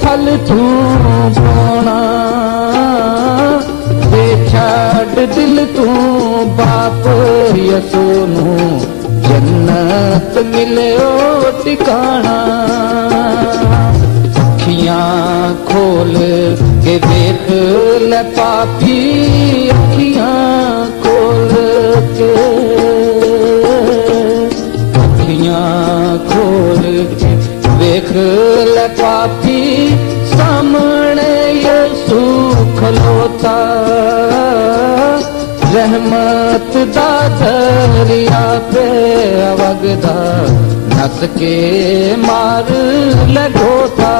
फल तू पाना, दे छड़ दिल तू बाप यसू नू, जन्नत मिले ओ टिकाना। अखियां खोल के देख ले पापी, अखियां खोल के, अखियां खोल के देख ले पापी, सामने यसू खलोता। रहमत दा दरिया पे वगदा, नस के मार लगोता।